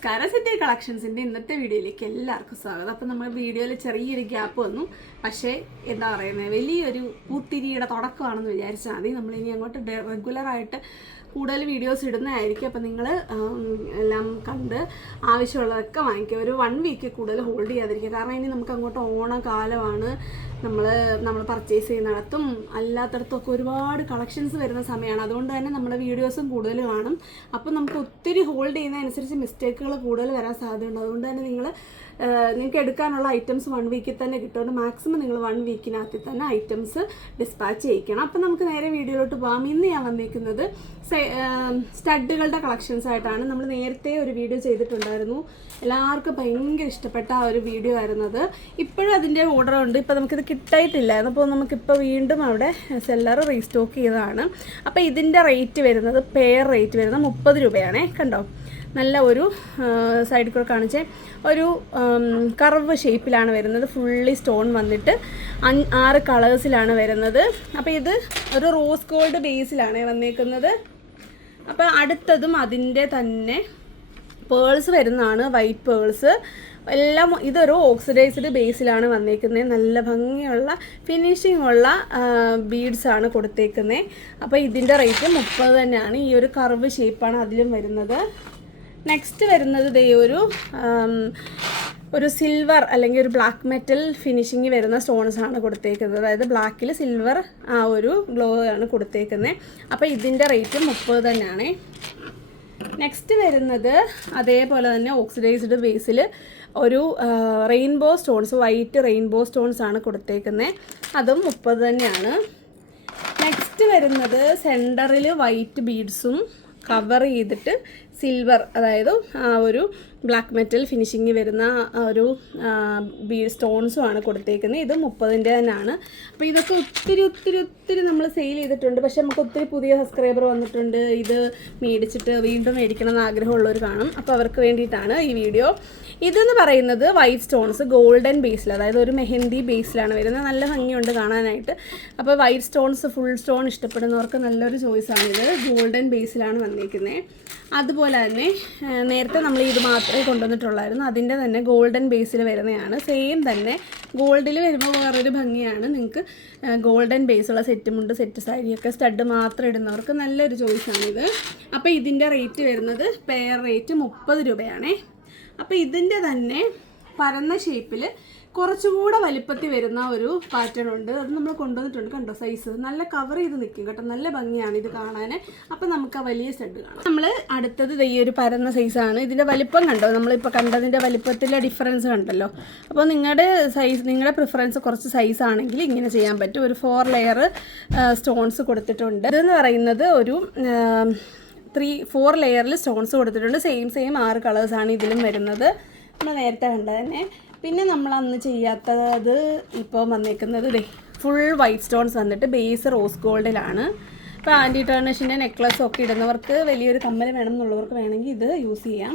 നമസ്കാരം സിറ്റി കളക്ഷൻസിന്റെ ഇന്നത്തെ വീഡിയോയിലേക്ക് എല്ലാവർക്കും സ്വാഗതം. അപ്പോൾ നമ്മൾ വീഡിയോയിൽ ചെറിയൊരു ഗ്യാപ്പ് വന്നു. പക്ഷേ എന്താ പറയുന്നത് വലിയൊരു പൂത്തിരിയുടെ തുടക്കമാണെന്ന് വിചാരിച്ചാൽ മതി. നമ്മൾ ഇനി അങ്ങോട്ട് റെഗുലറായിട്ട് കൂടുതൽ വീഡിയോസ് ഇടുന്നതായിരിക്കും. അപ്പം നിങ്ങൾ എല്ലാം കണ്ട് ആവശ്യമുള്ളതൊക്കെ വാങ്ങിക്കുക. ഒരു വൺ വീക്ക് കൂടുതൽ ഹോൾഡ് ചെയ്യാതിരിക്കുക. കാരണം ഇനി നമുക്ക് അങ്ങോട്ട് ഓണക്കാലമാണ് നമ്മൾ നമ്മൾ പർച്ചേസ് ചെയ്യുന്നിടത്തും അല്ലാത്തടത്തൊക്കെ ഒരുപാട് കളക്ഷൻസ് വരുന്ന സമയമാണ്. അതുകൊണ്ട് തന്നെ നമ്മുടെ വീഡിയോസും കൂടുതൽ കാണും. അപ്പം നമുക്ക് ഒത്തിരി ഹോൾഡ് ചെയ്യുന്നതനുസരിച്ച് മിസ്റ്റേക്കുകൾ കൂടുതൽ വരാൻ സാധ്യതയുണ്ട്. അതുകൊണ്ട് തന്നെ നിങ്ങൾ നിങ്ങൾക്ക് എടുക്കാനുള്ള ഐറ്റംസ് വൺ വീക്കിൽ തന്നെ കിട്ടുകൊണ്ട് മാക്സിമം നിങ്ങൾ വൺ വീക്കിനകത്തിൽ തന്നെ ഐറ്റംസ് ഡിസ്പാച്ച് ചെയ്യിക്കണം. അപ്പം നമുക്ക് നേരെ വീഡിയോയിലോട്ട് പോകാം. ഇന്ന് ഞാൻ വന്നിരിക്കുന്നത് സ്റ്റഡുകളുടെ കളക്ഷൻസ് ആയിട്ടാണ് നമ്മൾ നേരത്തെ ഒരു വീഡിയോ ചെയ്തിട്ടുണ്ടായിരുന്നു. എല്ലാവർക്കും ഭയങ്കര ഇഷ്ടപ്പെട്ട ആ ഒരു വീഡിയോ ആയിരുന്നത്. ഇപ്പോഴും അതിന്റെ ഓർഡർ ഉണ്ട്. ഇപ്പോൾ നമുക്കിത് കിട്ടായിട്ടില്ലായിരുന്നു. അപ്പോൾ നമുക്കിപ്പോൾ വീണ്ടും അവിടെ സെല്ലർ റീസ്റ്റോക്ക് ചെയ്തതാണ്. അപ്പോൾ ഇതിന്റെ റേറ്റ് വരുന്നത് പെയർ റേറ്റ് വരുന്നത് മുപ്പത് രൂപയാണേ. കണ്ടോ? നല്ല ഒരു സൈഡ് കൂടെ കാണിച്ചേ. ഒരു കർവ് ഷേപ്പിലാണ് വരുന്നത്. ഫുള്ളി സ്റ്റോൺ വന്നിട്ട് ആറ് കളേഴ്സിലാണ് വരുന്നത്. അപ്പോൾ ഇത് ഒരു റോസ് ഗോൾഡ് ബേസിലാണ് വന്നേക്കുന്നത്. അപ്പോൾ അടുത്തതും അതിന്റെ തന്നെ പേൾസ് വരുന്നതാണ് വൈറ്റ് പേൾസ് എല്ലാം ഇതൊരു ഓക്സിഡൈസ്ഡ് ബേസിലാണ് വന്നേക്കുന്നത് നല്ല ഭംഗിയുള്ള ഫിനിഷിംഗ് ഉള്ള ആണ് കൊടുത്തേക്കുന്നത് അപ്പോൾ ഇതിന്റെ റേറ്റ് മുപ്പത് തന്നെയാണ്. ഈ ഒരു കർവ് ഷേപ്പാണ് അതിലും വരുന്നത്. നെക്സ്റ്റ് വരുന്നത് ദേ ഒരു ഒരു സിൽവർ അല്ലെങ്കിൽ ഒരു ബ്ലാക്ക് മെറ്റൽ ഫിനിഷിങ് വരുന്ന സ്റ്റോൺസ് ആണ് കൊടുത്തേക്കുന്നത്. അതായത് ബ്ലാക്കിൽ സിൽവർ ആ ഒരു ഗ്ലോ ആണ് കൊടുത്തേക്കുന്നത് അപ്പോൾ ഇതിന്റെ റേറ്റ് മുപ്പത് തന്നെയാണ്. നെക്സ്റ്റ് വരുന്നത് അതേപോലെ തന്നെ ഓക്സിഡൈസ്ഡ് ബേസിൽ ഒരു rainbow stones white rainbow stones ആണ് കൊടുത്തേക്കുന്നത് അതും മുപ്പത് തന്നെയാണ്. നെക്സ്റ്റ് വരുന്നത് സെന്ററിൽ വൈറ്റ് ബീഡ്സും കവർ ചെയ്തിട്ട് സിൽവർ അതായത് ആ ഒരു ബ്ലാക്ക് മെറ്റൽ ഫിനിഷിങ് വരുന്ന ഒരു ബീ സ്റ്റോൺസും ആണ് കൊടുത്തേക്കുന്നത്. ഇത് മുപ്പതിന്റെ തന്നെയാണ്. അപ്പോൾ ഇതൊക്കെ ഒത്തിരി ഒത്തിരി ഒത്തിരി നമ്മൾ സെയിൽ ചെയ്തിട്ടുണ്ട്. പക്ഷേ നമുക്ക് ഒത്തിരി പുതിയ സബ്സ്ക്രൈബർ വന്നിട്ടുണ്ട്. ഇത് മേടിച്ചിട്ട് വീണ്ടും മേടിക്കണം എന്ന് ആഗ്രഹമുള്ളവർ കാണും. അപ്പോൾ അവർക്ക് വേണ്ടിയിട്ടാണ് ഈ വീഡിയോ ഇതെന്ന് പറയുന്നത് വൈറ്റ് സ്റ്റോൺസ് ഗോൾഡൻ ബേസിൽ അതായത് ഒരു മെഹന്തി ബേസിലാണ് വരുന്നത്. നല്ല ഭംഗിയുണ്ട് കാണാനായിട്ട്. അപ്പോൾ വൈറ്റ് സ്റ്റോൺസ് ഫുൾ സ്റ്റോൺ ഇഷ്ടപ്പെടുന്നവർക്ക് നല്ലൊരു ചോയ്സാണിത് ഗോൾഡൻ ബേസിലാണ് വന്നിരിക്കുന്നത് അതുപോലെ തന്നെ നേരത്തെ നമ്മൾ ഇത് മാത്രമേ കൊണ്ടുവന്നിട്ടുള്ളായിരുന്നു. അതിന്റെ തന്നെ ഗോൾഡൻ ബേസിൽ വരുന്നതാണ്. സെയിം തന്നെ ഗോൾഡിൽ വരുമ്പോൾ വേറൊരു ഭംഗിയാണ്. നിങ്ങൾക്ക് ഗോൾഡൻ ബേസുള്ള സെറ്റുമുണ്ട് സെറ്റ് സാരിയൊക്കെ സ്റ്റഡ് മാത്രം ഇടുന്നവർക്ക് നല്ലൊരു ചോയ്സാണിത് അപ്പോൾ ഇതിന്റെ റേറ്റ് വരുന്നത് പെയർ റേറ്റ് മുപ്പത് രൂപയാണേ. അപ്പോൾ ഇതിന്റെ തന്നെ പരന്ന ഷേപ്പിൽ കുറച്ചുകൂടെ വലിപ്പത്തിൽ വരുന്ന ഒരു പാറ്റേൺ ഉണ്ട്. അത് നമ്മൾ കൊണ്ടുവന്നിട്ടുണ്ട് കണ്ടോ? സൈസ് നല്ല കവർ ചെയ്ത് നിൽക്കും കേട്ടോ. നല്ല ഭംഗിയാണ് ഇത് കാണാൻ അപ്പം നമുക്ക് ആ വലിയ സ്റ്റഡ് കാണാം. നമ്മൾ അടുത്തത് ഈ ഒരു പരന്ന സൈസാണ് ഇതിന്റെ വലിപ്പം കണ്ടോ? നമ്മളിപ്പോൾ കണ്ടതിന്റെ വലിപ്പത്തിലെ ഡിഫറൻസ് കണ്ടല്ലോ. അപ്പോൾ നിങ്ങളുടെ സൈസ് നിങ്ങളുടെ പ്രിഫറൻസ് കുറച്ച് സൈസ് ആണെങ്കിൽ ഇങ്ങനെ ചെയ്യാൻ പറ്റും. ഒരു ഫോർ ലെയർ സ്റ്റോൺസ് കൊടുത്തിട്ടുണ്ട്. ഇതെന്ന് പറയുന്നത് ഒരു ത്രീ ഫോർ ലെയറിൽ സ്റ്റോൺസ് കൊടുത്തിട്ടുണ്ട്. സെയിം സെയിം ആറ് കളേഴ്സാണ് ഇതിലും വരുന്നത്. നമ്മൾ നേരത്തെ കണ്ടത് തന്നെ പിന്നെ നമ്മൾ അന്ന് ചെയ്യാത്തത് ഇപ്പോൾ വന്നേക്കുന്നത് ദേ ഫുൾ വൈറ്റ് സ്റ്റോൺസ് വന്നിട്ട് ബേസ് റോസ് ഗോൾഡിലാണ് ഇപ്പോൾ ആന്റി ടേർണിഷിന്റെ നെക്ലസ് ഒക്കെ ഇടുന്നവർക്ക് വലിയൊരു കമ്മൽ വേണം എന്നുള്ളവർക്ക് വേണമെങ്കിൽ ഇത് യൂസ് ചെയ്യാം.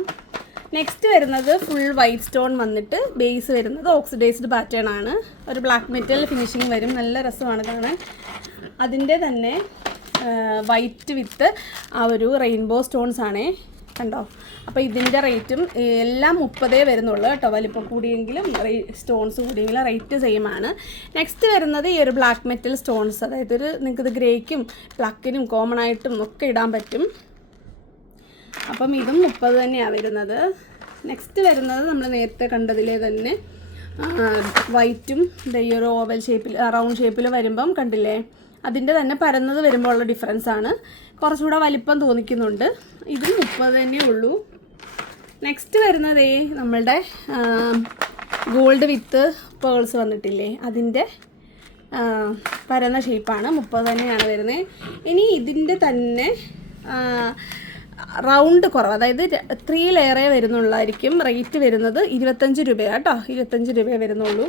നെക്സ്റ്റ് വരുന്നത് ഫുൾ വൈറ്റ് സ്റ്റോൺ വന്നിട്ട് ബേസ് വരുന്നത് ഓക്സിഡൈസ്ഡ് പാറ്റേൺ ആണ്. ഒരു ബ്ലാക്ക് മെറ്റൽ ഫിനിഷിങ് വരും. നല്ല രസമാണ് കാണാൻ. അതിന്റെ തന്നെ വൈറ്റ് വിത്ത് ആ ഒരു റെയിൻബോ സ്റ്റോൺസ് ആണേ. കണ്ടോ? അപ്പോൾ ഇതിന്റെ റേറ്റും എല്ലാം മുപ്പതേ വരുന്നുള്ളൂ കേട്ടോ. വലിപ്പം കൂടിയെങ്കിലും സ്റ്റോൺസ് കൂടിയെങ്കിലും റേറ്റ് സെയിം ആണ്. നെക്സ്റ്റ് വരുന്നത് ഈ ഒരു ബ്ലാക്ക് മെറ്റൽ സ്റ്റോൺസ് അതായത് ഒരു നിങ്ങൾക്കിത് ഗ്രേക്കും പ്ലക്കിനും കോമൺ ആയിട്ടും ഒക്കെ ഇടാൻ പറ്റും. അപ്പം ഇതും മുപ്പത് തന്നെയാണ് വരുന്നത്. നെക്സ്റ്റ് വരുന്നത് നമ്മൾ നേരത്തെ കണ്ടതിലെ തന്നെ വൈറ്റും ഒരു ഓവൽ ഷേപ്പിൽ റൗണ്ട് ഷേപ്പിൽ വരുമ്പം കണ്ടില്ലേ? അതിന്റെ തന്നെ പരന്നത് വരുമ്പോൾ ഉള്ള ഡിഫറൻസ് ആണ്. കുറച്ചുകൂടെ വലിപ്പം തോന്നിക്കുന്നുണ്ട്. ഇത് മുപ്പത് തന്നെ ഉള്ളൂ. നെക്സ്റ്റ് വരുന്നതേ നമ്മളുടെ ഗോൾഡ് വിത്ത് പേൾസ് വന്നിട്ടില്ലേ? അതിന്റെ പരന്ന ഷേപ്പാണ് മുപ്പത് തന്നെയാണ് വരുന്നത് ഇനി ഇതിന്റെ തന്നെ റൗണ്ട് കുറവ്. അതായത് ത്രീ ലെയറേ വരുന്നുള്ളായിരിക്കും റേറ്റ് വരുന്നത് ഇരുപത്തഞ്ച് രൂപയാണ് കേട്ടോ. ഇരുപത്തഞ്ച് രൂപയെ വരുന്നുള്ളൂ.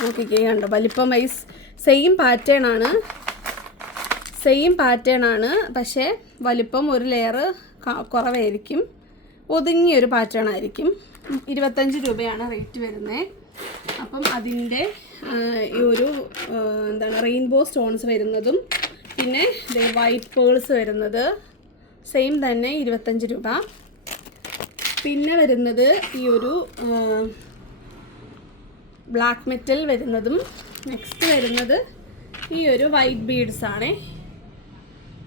നോക്കിക്കേ കണ്ടോ? വലിപ്പം വൈസ് സെയിം പാറ്റേൺ ആണ്. സെയിം പാറ്റേൺ ആണ്. പക്ഷേ വലിപ്പം ഒരു ലെയർ കുറവായിരിക്കും. ഒതുങ്ങിയൊരു പാറ്റേൺ ആയിരിക്കും. ഇരുപത്തഞ്ച് രൂപയാണ് റേറ്റ് വരുന്നത് അപ്പം അതിന്റെ ഈ ഒരു എന്താണ് റെയിൻബോ സ്റ്റോൺസ് വരുന്നതും പിന്നെ വൈറ്റ് പേൾസ് വരുന്നത് സെയിം തന്നെ ഇരുപത്തഞ്ച് രൂപ. പിന്നെ വരുന്നത് ഈ ഒരു ബ്ലാക്ക് മെറ്റൽ വരുന്നതും നെക്സ്റ്റ് വരുന്നത് ഈ ഒരു വൈറ്റ് ബീഡ്സ് ആണേ.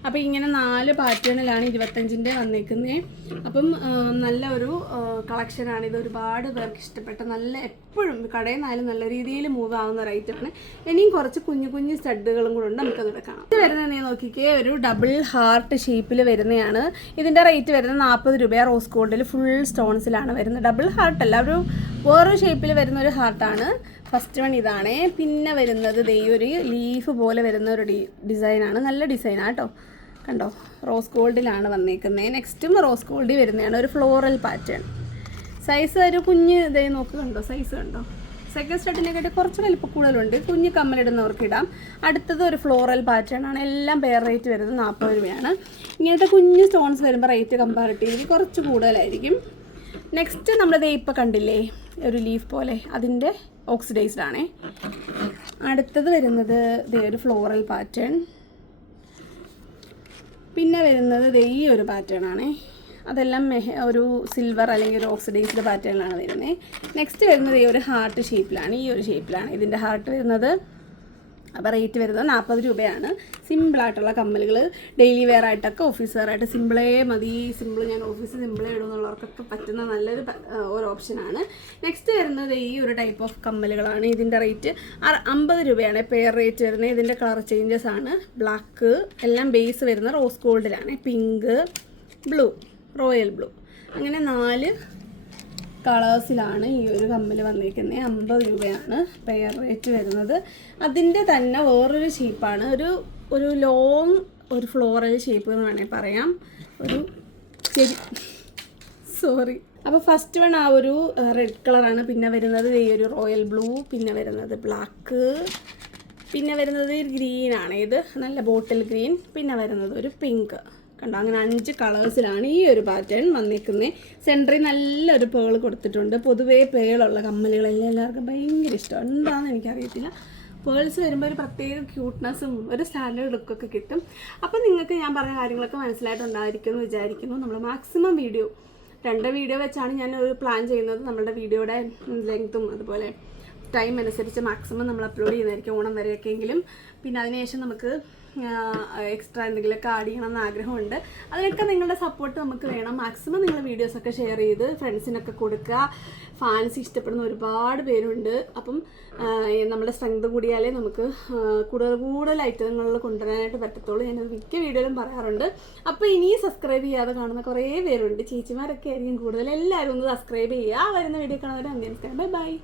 അപ്പോൾ ഇങ്ങനെ നാല് പാറ്റേണിലാണ് ഇരുപത്തഞ്ചിന്റെ വന്നേക്കുന്നത് അപ്പം നല്ല ഒരു കളക്ഷനാണ് ഇത് ഒരുപാട് പേർക്ക് ഇഷ്ടപ്പെട്ട നല്ല എപ്പോഴും കടയിൽ നല്ല രീതിയിൽ മൂവ് ആവുന്ന ഒരു ഇനിയും കുറച്ച് കുഞ്ഞു കുഞ്ഞു സ്റ്റഡുകളും കൂടെ ഉണ്ട്. നമുക്കതിവിടെ കാണാം. ഇത് വരുന്നത് നീ നോക്കിക്കേ ഒരു ഡബിൾ ഹാർട്ട് ഷേപ്പിൽ വരുന്നതാണ് ഇതിന്റെ റേറ്റ് വരുന്നത് നാൽപ്പത് രൂപ റോസ് ഗോൾഡിൽ ഫുൾ സ്റ്റോൺസിലാണ് വരുന്നത്. ഡബിൾ ഹാർട്ട് അല്ല ഒരു വേറൊരു ഷേപ്പിൽ വരുന്ന ഒരു ഹാർട്ടാണ് ഫസ്റ്റ് വൺ ഇതാണ്. പിന്നെ വരുന്നത് ദേ ഒരു ലീഫ് പോലെ വരുന്ന ഒരു ഡി ഡിസൈനാണ് നല്ല ഡിസൈനാണ് കേട്ടോ കണ്ടോ? റോസ് ഗോൾഡിലാണ് വന്നേക്കുന്നത് നെക്സ്റ്റും റോസ് ഗോൾഡിൽ വരുന്നതാണ്. ഒരു ഫ്ലോറൽ പാറ്റേൺ സൈസ് ഒരു കുഞ്ഞ് ഇതേ നോക്ക് കണ്ടോ? സൈസ് കണ്ടോ? സെക്കൻഡ് സ്റ്റഡിനെക്കാട്ടി കുറച്ച് വലിപ്പം കൂടുതലുണ്ട് കുഞ്ഞ് കമ്മലിടുന്നവർക്ക് ഇടാം. അടുത്തത് ഒരു ഫ്ലോറൽ പാറ്റേൺ ആണ്. എല്ലാം പെയർ റേറ്റ് വരുന്നത് നാൽപ്പത് രൂപയാണ്. ഇങ്ങനത്തെ കുഞ്ഞ് സ്റ്റോൺസ് വരുമ്പോൾ റേറ്റ് കമ്പാരിറ്റീവ്ലി കുറച്ച് കൂടുതലായിരിക്കും. നെക്സ്റ്റ് നമ്മൾ ദേ ഇപ്പം കണ്ടില്ലേ? ഒരു ലീഫ് പോലെ അതിന്റെ ഓക്സിഡൈസ്ഡ് ആണേ. അടുത്തത് വരുന്നത് ദേ ഒരു ഫ്ലോറൽ പാറ്റേൺ പിന്നെ വരുന്നത് ദേ ഈ ഒരു പാറ്റേൺ ആണേ. അതെല്ലാം മെഹ ഒരു സിൽവർ അല്ലെങ്കിൽ ഒരു ഓക്സിഡൈസ്ഡ് പാറ്റേണിലാണ് വരുന്നത് നെക്സ്റ്റ് വരുന്നത് ഈ ഒരു ഹാർട്ട് ഷേപ്പിലാണ് ഈ ഒരു ഷേപ്പിലാണ് ഇതിന്റെ ഹാർട്ട് വരുന്നത് അപ്പോൾ റേറ്റ് വരുന്നത് നാൽപ്പത് രൂപയാണ്. സിമ്പിളായിട്ടുള്ള കമ്മലുകൾ. ഡെയിലി വെയർ ആയിട്ടൊക്കെ ഓഫീസ് വെയർ ആയിട്ട് സിമ്പിളേ മതി. സിമ്പിൾ ഞാൻ ഓഫീസ് സിമ്പിളേ ഇടുന്നുള്ളവർക്കൊക്കെ പറ്റുന്ന നല്ലൊരു ഒരു ഓപ്ഷനാണ് നെക്സ്റ്റ് വരുന്നത് ഈ ഒരു ടൈപ്പ് ഓഫ് കമ്മലുകളാണ്. ഇതിന്റെ റേറ്റ് അമ്പത് രൂപയാണ് പെയർ റേറ്റ് വരുന്നത്. ഇതിന്റെ കളർ ചേഞ്ചസ് ആണ്. ബ്ലാക്ക് എല്ലാം ബേസ് വരുന്നത് റോസ് ഗോൾഡിലാണ് പിങ്ക് ബ്ലൂ റോയൽ ബ്ലൂ അങ്ങനെ നാല് കളേഴ്സിലാണ് ഈ ഒരു കമ്മൽ വന്നിരിക്കുന്നത്. അമ്പത് രൂപയാണ് പെയർ റേറ്റ് വരുന്നത്. അതിന്റെ തന്നെ വേറൊരു ഷേപ്പാണ്. ഒരു ഒരു ലോങ് ഒരു ഫ്ലോറൽ ഷേപ്പ് എന്ന് വേണമെങ്കിൽ പറയാം. ഒരു ശരി. സോറി അപ്പോൾ ഫസ്റ്റ് വൺ ആ ഒരു റെഡ് കളറാണ് പിന്നെ വരുന്നത് ഈ ഒരു റോയൽ ബ്ലൂ പിന്നെ വരുന്നത് ബ്ലാക്ക് പിന്നെ വരുന്നത് ഗ്രീനാണ് ഇത് നല്ല ബോട്ടിൽ ഗ്രീൻ പിന്നെ വരുന്നത് ഒരു പിങ്ക് കണ്ടോ? അങ്ങനെ അഞ്ച് കളേഴ്സിലാണ് ഈ ഒരു പാറ്റേൺ വന്നിരിക്കുന്നത് സെന്ററിൽ നല്ലൊരു പേൾ കൊടുത്തിട്ടുണ്ട്. പൊതുവേ പേളുള്ള കമ്മലുകളെല്ലാം എല്ലാവർക്കും ഭയങ്കര ഇഷ്ടമാണ് എന്താണെന്ന് എനിക്കറിയത്തില്ല. പേൾസ് വരുമ്പോൾ ഒരു പ്രത്യേക ക്യൂട്ട്നെസ്സും ഒരു സ്റ്റാൻഡേർഡ് ലുക്കൊക്കെ കിട്ടും. അപ്പോൾ നിങ്ങൾക്ക് ഞാൻ പറഞ്ഞ കാര്യങ്ങളൊക്കെ മനസ്സിലായിട്ടുണ്ടായിരിക്കും എന്ന് വിചാരിക്കുന്നു. നമ്മൾ മാക്സിമം വീഡിയോ രണ്ട് വീഡിയോ വെച്ചാണ് ഞാൻ ഒരു പ്ലാൻ ചെയ്യുന്നത്. നമ്മളുടെ വീഡിയോയുടെ ലെങ്ത്തും അതുപോലെ ടൈം അനുസരിച്ച് മാക്സിമം നമ്മൾ അപ്ലോഡ് ചെയ്യുന്നതായിരിക്കും ഓണം വരെയൊക്കെ എങ്കിലും. പിന്നെ അതിനുശേഷം നമുക്ക് എക്സ്ട്രാ എന്തെങ്കിലുമൊക്കെ ആഡ് ചെയ്യണം എന്ന് ആഗ്രഹമുണ്ട്. അതിനൊക്കെ നിങ്ങളുടെ സപ്പോർട്ട് നമുക്ക് വേണം. മാക്സിമം നിങ്ങൾ വീഡിയോസൊക്കെ ഷെയർ ചെയ്ത് ഫ്രണ്ട്സിനൊക്കെ കൊടുക്കുക. ഫാൻസ് ഇഷ്ടപ്പെടുന്ന ഒരുപാട് പേരുണ്ട്. അപ്പം നമ്മുടെ സ്ട്രെങ്ത് കൂടിയാലേ നമുക്ക് കൂടുതൽ കൂടുതൽ ഐറ്റങ്ങളിൽ കൊണ്ടുവരാനായിട്ട് പറ്റത്തുള്ളൂ. ഞാനത് മിക്ക വീഡിയോയിലും പറയാറുണ്ട്. അപ്പോൾ ഇനിയും സബ്സ്ക്രൈബ് ചെയ്യാതെ കാണുന്ന കുറേ പേരുണ്ട്. ചേച്ചിമാരൊക്കെ ആയിരിക്കും കൂടുതൽ. എല്ലാവരും ഒന്ന് സബ്സ്ക്രൈബ് ചെയ്യുക. വരുന്ന വീഡിയോ കാണുന്നവരെ അങ്ങനെ ബൈ ബൈ